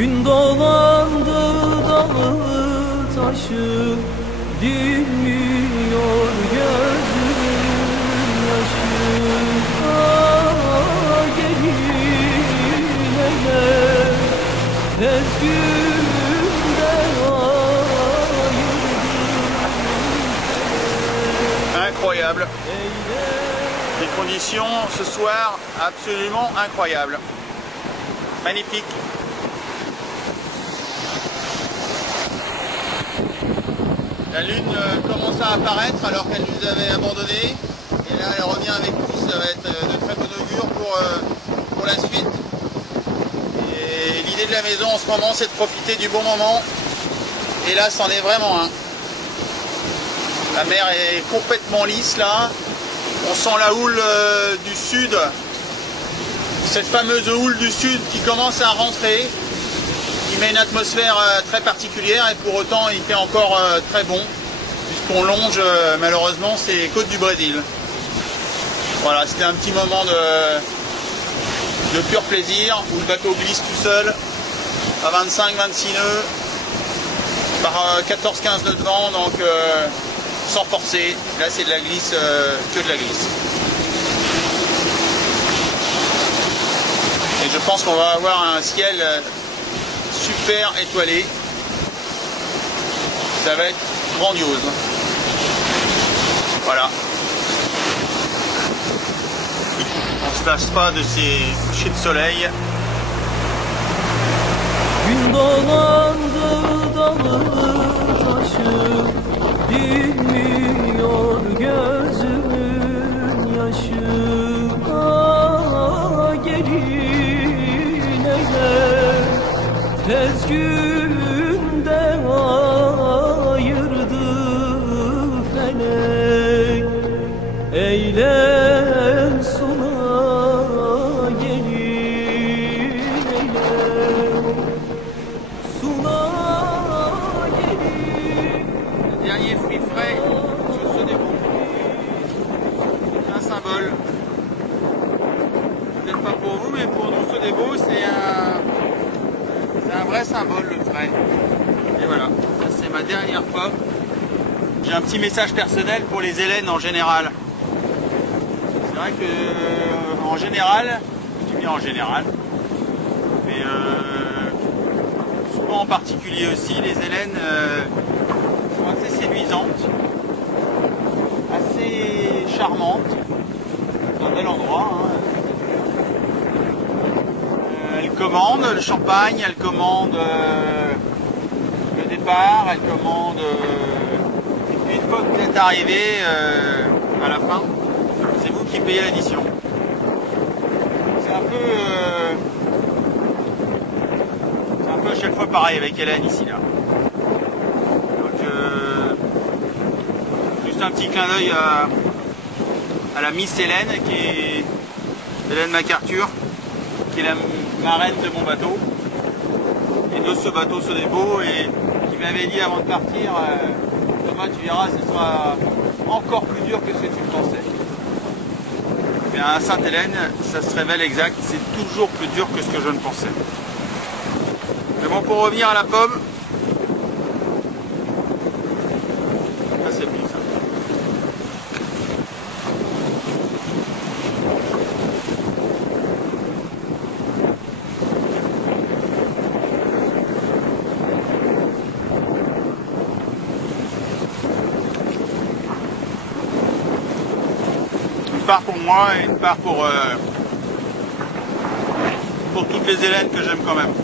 Gün dolandı dalı taşı, dinmiyor gözümün yaşı. Gelin eyle tez günde Incroyable. Les conditions ce soir absolument incroyables. Magnifique. La lune commence à apparaître alors qu'elle nous avait abandonnés. Et là elle revient avec nous, ça va être de très bon augure pour la suite. Et l'idée de la maison en ce moment c'est de profiter du bon moment. Et là c'en est vraiment un. La mer est complètement lisse là. On sent la houle du sud. Cette fameuse houle du sud qui commence à rentrer. Il met une atmosphère très particulière et pour autant il fait encore très bon puisqu'on longe malheureusement ces côtes du Brésil. Voilà, c'était un petit moment de pur plaisir où le bateau glisse tout seul à 25-26 nœuds par 14-15 nœuds de vent, donc sans forcer. Là c'est de la glisse, que de la glisse. Et je pense qu'on va avoir un ciel super étoilé. Ça va être grandiose. Voilà. On se lasse pas de ces couchers de soleil. Gün dolandı dalı taşı, dinmiyor gözümün yaşı. Gelin eyle tez günde ayırdı felek. Eyle sona gelin eyle. Sona gelin. Dernier fruit frais sur ce dépôt. Un symbole. Peut-être pas pour vous, mais pour nous, ce dépôt, c'est un vrai symbole, le frais. Et voilà, ça c'est ma dernière pomme. J'ai un petit message personnel pour les Hélènes en général. C'est vrai que en général, je dis bien en général, mais souvent en particulier aussi, les Hélènes sont assez séduisantes, assez charmantes, c'est un bel endroit. Hein. Elle commande le champagne, elle commande le départ, elle commande une fois que vous êtes arrivé à la fin, c'est vous qui payez l'addition. C'est un peu à chaque fois pareil avec Hélène ici là. Donc juste un petit clin d'œil à la Miss Hélène qui est Hélène MacArthur, qui est la marraine de mon bateau et de ce bateau Sodebo, et qui m'avait dit avant de partir, Thomas, tu verras, ce sera encore plus dur que ce que tu pensais. Et à Sainte-Hélène, ça se révèle exact, c'est toujours plus dur que ce que je ne pensais. Mais bon, pour revenir à la pomme, ça c'est bon ça. Une part pour moi et une part pour toutes les Hélènes que j'aime quand même.